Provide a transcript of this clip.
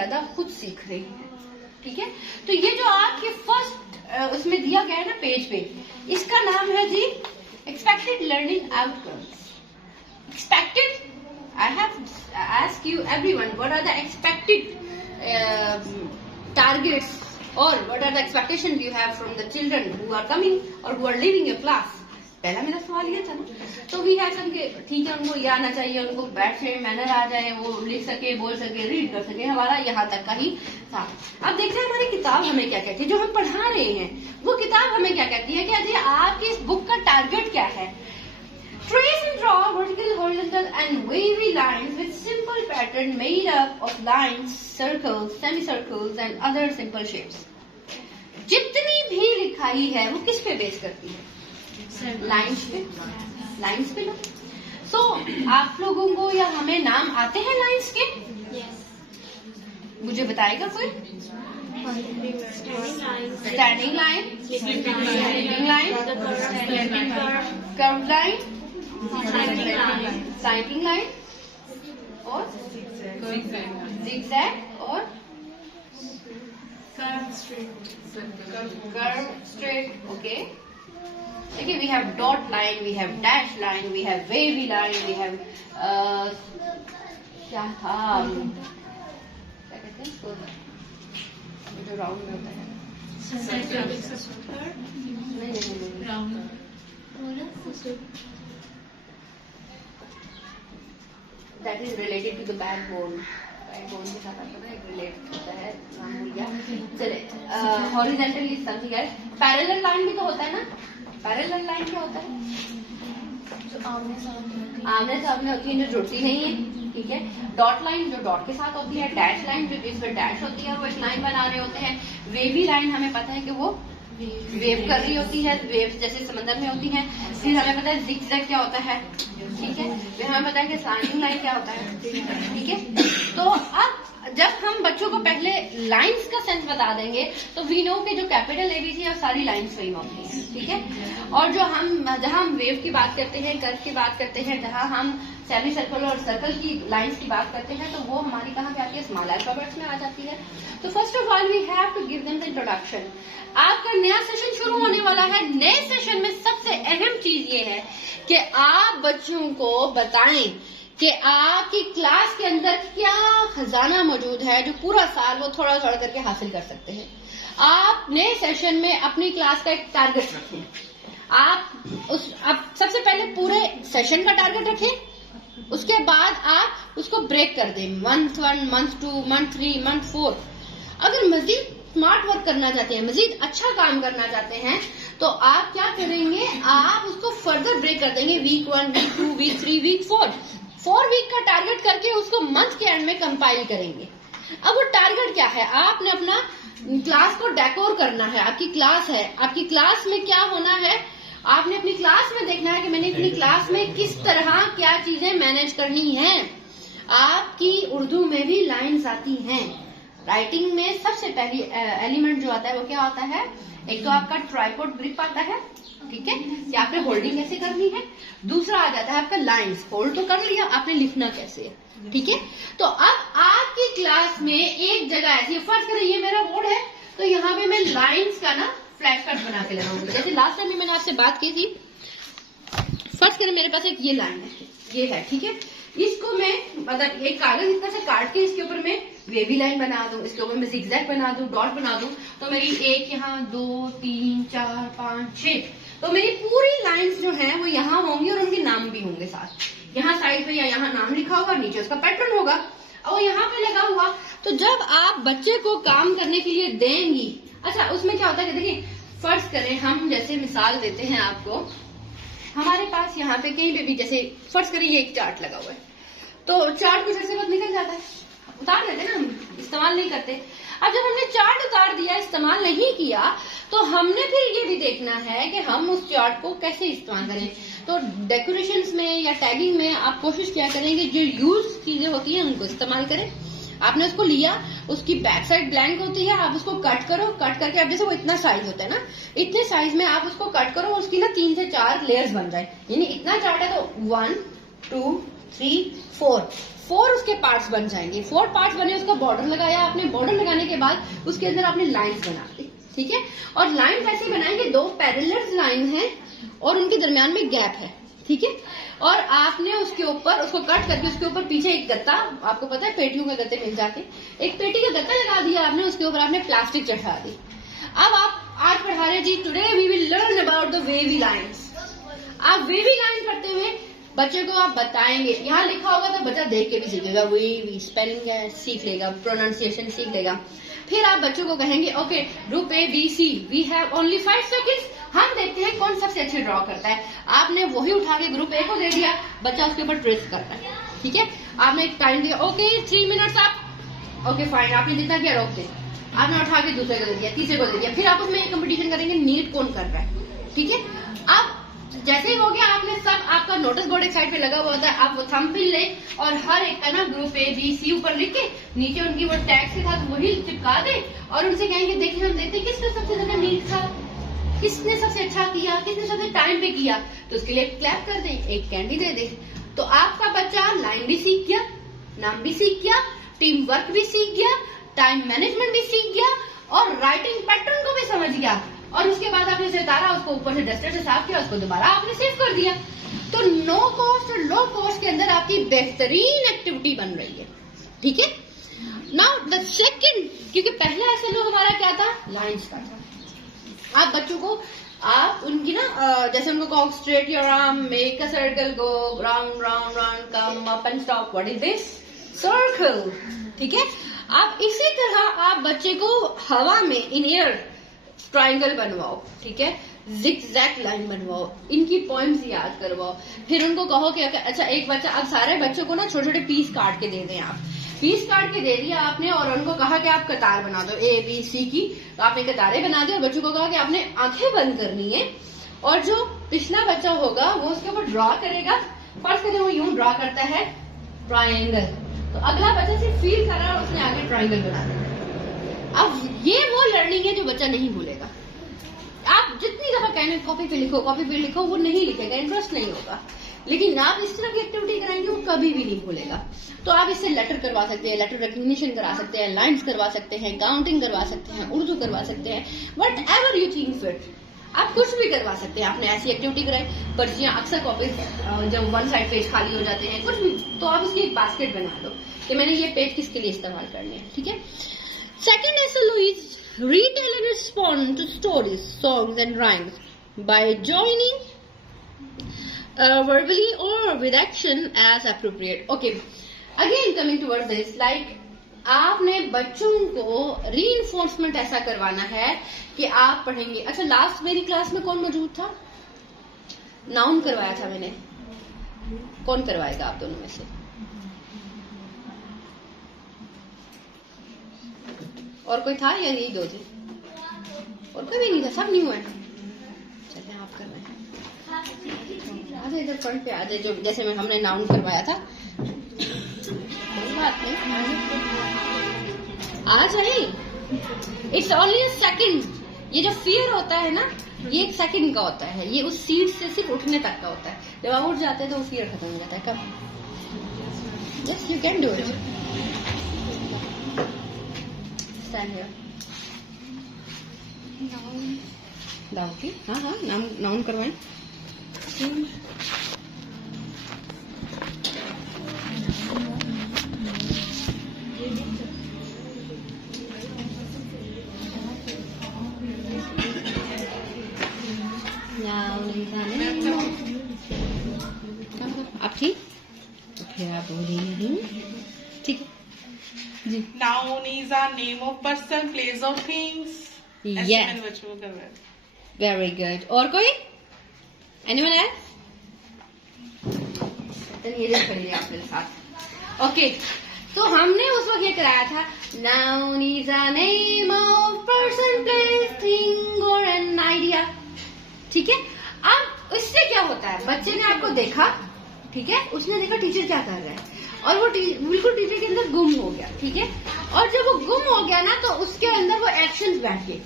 ज्यादा खुद सीख रही हैं। ठीक है, तो ये जो आपके फर्स्ट उसमें दिया गया है ना पेज पे, इसका नाम है जी expected learning outcomes. Expected, I have asked you everyone what are the expected targets or what are the expectations you have from the children who are coming or who are leaving your class। पहला मेरा सवाल ये था ना, तो we have some के ठीक है, उनको ये आना चाहिए, उनको बैठ से मैनर आ जाए, वो लिख सके, बोल सके, रीड कर सके, हमारा यहाँ तक का ही था। अब देखते हैं हमारी किताब हमें क्या कहती है, जो हम पढ़ा रहे हैं वो किताब हमें क्या कहती है कि अजय आपकी इस बुक का टारगेट क्या है। Trace and draw vertical, horizontal and wavy lines with simple pattern made up of lines, circles, semicircles and other simple shapes। जितनी भी लिखाई है वो किस पे बेस करती है? लाइन्स पे। लाइन्स पे लो। सो आप लोगों को या हमें नाम आते हैं लाइन्स के? मुझे बताएगा कोई? Standing line, sleeping line, curve line, sliding line और zigzag और कर्व स्ट्रेट। ओके, देखिए we have dot line, we have dash line, we have wavy line, we have क्या था क्या कहते हैं इसको जो राउंड में होता है, that is related to the backbone. Backbone के साथ आपका रिलेट होता है, नाम भूल गया। चले, हॉरिजॉन्टली समथिंग है। पैरेलल लाइन भी तो होता है ना। पैरेलल लाइन क्या होता है? जो आमने सामने होती है, जो जुड़ती नहीं है। ठीक है, डॉट लाइन जो डॉट के साथ होती है, डैश लाइन जो जिसमें डैश होती है, वो एक लाइन बना रहे होते हैं। वेवी लाइन हमें पता है कि वो वेव कर रही होती है, वेव जैसे समंदर में होती है। फिर हमें पता है zigzag क्या होता है। ठीक है, फिर हमें पता है कि स्लाइडिंग लाइन क्या होता है। ठीक है, तो अब जब हम बच्चों को पहले लाइंस का सेंस बता देंगे तो वी नो के जो कैपिटल एबीसी है सारी लाइंस वही होती है। ठीक है, और जो जहां हम वेव की बात करते हैं, कर्व की बात करते हैं, जहां हम सेमी सर्कल और सर्कल की लाइंस की बात करते हैं, तो वो हमारी कहाँ पे आती है? स्मॉल अल्फाबेट्स में आ जाती है। तो first of all we have to give them the introduction. आपका नया सेशन शुरू होने वाला है। नए सेशन में सबसे अहम चीज ये है कि आप बच्चों को बताएं कि आपकी क्लास के अंदर क्या खजाना मौजूद है जो पूरा साल वो थोड़ा थोड़ा करके हासिल कर सकते हैं। आप नए सेशन में अपनी क्लास का एक टारगेट रखें। आप सबसे पहले पूरे सेशन का टारगेट रखें, उसके बाद आप उसको ब्रेक कर दें, मंथ 1, मंथ 2, मंथ 3, मंथ 4। अगर मजीद स्मार्ट वर्क करना चाहते हैं, मजीद अच्छा काम करना चाहते हैं, तो आप क्या करेंगे? आप उसको फर्दर ब्रेक कर देंगे, week 1, week 2, week 3, week 4। 4 week का टारगेट करके उसको मंथ के एंड में कंपाइल करेंगे। अब वो टारगेट क्या है? आपने अपना क्लास को डेकोर करना है। आपकी क्लास है, आपकी क्लास में क्या होना है? आपने अपनी क्लास में देखना है कि मैंने अपनी क्लास में किस तरह क्या चीजें मैनेज करनी है। आपकी उर्दू में भी लाइन्स आती हैं। राइटिंग में सबसे पहली एलिमेंट जो आता है वो क्या होता है? एक तो आपका ट्राइपॉड ग्रिप आता है। ठीक है, कि आपने होल्डिंग कैसे करनी है। दूसरा आ जाता है आपका लाइन्स, होल्ड तो कर लिया, आपने लिखना कैसे है। ठीक है, तो अब आपकी क्लास में एक जगह ऐसी है, फर्ज करें ये मेरा बोर्ड है, तो यहाँ पे मैं लाइन्स का ना फ्लैश कार्ड बना के लगाऊंगी। जैसे लास्ट टाइम मैंने आपसे बात की थी, फर्स्ट करें मेरे पास एक ये लाइन है, ये है। ठीक है, इसको मैं मतलब एक कागज इतना सा काट के इसके ऊपर मैं वेवी लाइन बना दूं, इसके ऊपर मैं zigzag बना दूं, डॉट बना दूं, तो मेरी 1 यहाँ 2 3 4 5 6, तो मेरी पूरी लाइंस जो हैं वो यहाँ होंगी और उनके नाम भी होंगे साथ। यहाँ साइड पे या यहाँ नाम लिखा होगा, नीचे उसका पैटर्न होगा और वो यहाँ पे लगा हुआ। तो जब आप बच्चे को काम करने के लिए देंगी, अच्छा उसमें क्या होता है कि देखिए फर्ज करें हम जैसे मिसाल देते हैं आपको, हमारे पास यहाँ पे कहीं पे भी जैसे फर्ज करें ये एक चार्ट लगा हुआ है, तो चार्ट कुछ ऐसे बाद निकल जाता है, उतार देते ना, हम इस्तेमाल नहीं करते। अब जब हमने चार्ट उतार दिया, इस्तेमाल नहीं किया, तो हमने फिर ये भी देखना है कि हम उस चार्ट को कैसे इस्तेमाल करें। तो डेकोरेशंस में या टैगिंग में आप कोशिश क्या करेंगे, जो यूज चीजें होती हैं उनको इस्तेमाल करें। आपने उसको लिया, उसकी बैक साइड ब्लैंक होती है, आप उसको कट करो, कट करके आप जैसे वो इतना साइज होता है ना, इतने साइज में आप उसको कट करो और उसकी ना 3 से 4 लेयर्स बन जाए। यानी इतना चार्ट है तो 1 2 3 4 4 उसके पार्ट्स बन जाएंगे। 4 पार्ट्स बने, उसका बॉर्डर लगाया आपने, बॉर्डर लगाने के बाद उसके अंदर आपने लाइंस बना दी, ठीक है। और लाइंस ऐसे बनाएंगे, 2 पैरेलल लाइन है और उनके दरमियान में गैप है, ठीक है। और आपने उसके ऊपर उसको कट करके उसके ऊपर पीछे एक गत्ता, आपको पता है पेटियों के गत्ते मिल जाते, एक पेटी का गत्ता लगा दिया आपने, उसके ऊपर आपने प्लास्टिक चढ़ा दी। अब आप आज पढ़ा रहे जी, today we will learn about the wavy lines. आप वेवी लाइन करते हुए बच्चे को आप बताएंगे, यहाँ लिखा होगा तो बच्चा देख के भी सीखेगा, वेवी स्पेलिंग सीख लेगा, प्रोनाउंसिएशन सीख लेगा। फिर आप बच्चों को कहेंगे okay group A B C we have only 5 seconds, हम देखते हैं कौन सबसे अच्छे ड्रॉ करता है। आपने वही उठा के ग्रुप ए को दे दिया, बच्चा उसके ऊपर ट्रेस कर रहा है, ठीक है। आपने एक टाइम दिया, ओके 3 मिनट्स आप, ओके फाइन, आपने जितना किया रोक दे, आपने उठा के दूसरे को दे दिया, तीसरे को दे दिया। फिर आप उसमें एक कंपटीशन करेंगे नीट कौन कर रहा है, ठीक है। अब जैसे ही हो गया, आपने सब, आपका नोटिस बोर्ड एक साइड पे लगा हुआ होता है, आप वो थंबनेल ले और हर एक का ना ग्रुप ए बी सी ऊपर लिख के नीचे उनकी वो टैग्स के साथ वही चिपका दे और उनसे कहेंगे देखिए हम देखते किसका सबसे ज्यादा नीट था, किसने सबसे अच्छा किया, किसने सबसे टाइम पे किया, तो उसके लिए क्लैप कर दे, एक कैंडी दे दे। तो आपका बच्चा लाइन भी सीख गया, नाम भी सीख गया, टीम वर्क भी सीख गया, टाइम मैनेजमेंट भी सीख गया और राइटिंग पैटर्न को भी समझ गया। और उसके बाद आपने उसे उतारा, उसको ऊपर से डस्टर से साफ किया, उसको दोबारा आपने सेव कर दिया। तो नो कॉस्ट और लो कॉस्ट के अंदर आपकी बेहतरीन एक्टिविटी बन रही है, ठीक है। नाउ द सेकंड, क्योंकि पहला SLO हमारा क्या था, लाइंस का था। आप बच्चों को आप उनकी ना जैसे उनको कहो straight your arm, make a circle, go round round round, come up and stop, what is this, circle, ठीक है। आप इसी तरह आप बच्चे को हवा में इन एयर ट्राइंगल बनवाओ, ठीक है, जिगजैग लाइन बनवाओ, इनकी पॉइंट्स याद करवाओ। फिर उनको कहो कि अच्छा एक बच्चा, अब सारे बच्चों को ना छोटे छोटे पीस काट के दे दें, आप पीस काट के दे दिया आपने और उनको कहा कि आप कतार बना दो A B C की, तो आपने कतारें बना दी और बच्चों को कहा कि आपने आंखें बंद करनी है और जो पिछला बच्चा होगा वो उसके ऊपर ड्रॉ करेगा। फर्स्ट करें वो यूं ड्रॉ करता है ट्राइंगल, तो अगला बच्चा सिर्फ फील कर रहा है और उसने आगे ट्राइंगल बना दिया। अब ये वो लर्निंग है जो बच्चा नहीं भूलेगा। आप जितनी दफा कहने कॉपी पे लिखो, वो नहीं लिखेगा, इंटरेस्ट नहीं होगा। लेकिन आप इस तरह की एक्टिविटी कराएंगे वो कभी भी नहीं भूलेगा। तो आप इससे लेटर करवा सकते हैं, लेटर रिकग्निशन करा सकते हैं, लाइन्स करवा सकते हैं, काउंटिंग करवा सकते हैं, उर्दू करवा सकते हैं, what ever you think fit, आप कुछ भी करवा सकते हैं। आपने ऐसी एक्टिविटी कराई, पर्चियां अक्सर कॉपी जब 1 साइड पेज खाली हो जाते हैं, कुछ भी, तो आप उसकी एक बास्केट बना लो कि मैंने ये पेज किसके लिए इस्तेमाल करने हैं, ठीक है। Second SLO is retell and respond to stories, songs and rhymes by joining verbally or with action as appropriate. Okay, again coming towards this, like आपने बच्चों को reinforcement ऐसा करवाना है कि आप पढ़ेंगे। अच्छा लास्ट मेरी क्लास में कौन मौजूद था, नाउन करवाया था मैंने, कौन करवाएगा आप दोनों में से? और कोई था या यही 2 थे? और कोई भी नहीं था, सब न्यू है। चलिए आप कर रहे हैं, आजा इधर फ्रंट पे आजा, जो जैसे में हमने नाउन करवाया था। कोई बात नहीं, आ जाए, इट्स ओनली अ सेकंड। ये जो फियर होता है ना, ये 1 सेकंड का होता है, ये उस सीट से सिर्फ उठने तक का होता है। जब आप उठ जाते हैं तो वो फियर खत्म हो जाता है। कब? Yes you can do it. Stand here. Noun की, हाँ नाउन करवाएं। आप ठीक? फिर आप बोलिए ठीक है। Noun is a name of person, place of things. Yes. Very good. और कोई? Anyone else? चलिए इधर खड़िए आप मेरे साथ। ओके, तो हमने उस वक्त ये कराया था, Noun is a name of person, place, thing or an idea. ठीक है। अब इससे क्या होता है, बच्चे ने आपको देखा, ठीक है, उसने देखा टीचर क्या कर रहा है और वो बिल्कुल टीचर के अंदर गुम हो गया, ठीक है। और जब वो गुम हो गया ना, तो उसके अंदर वो एक्शंस बैठ गए।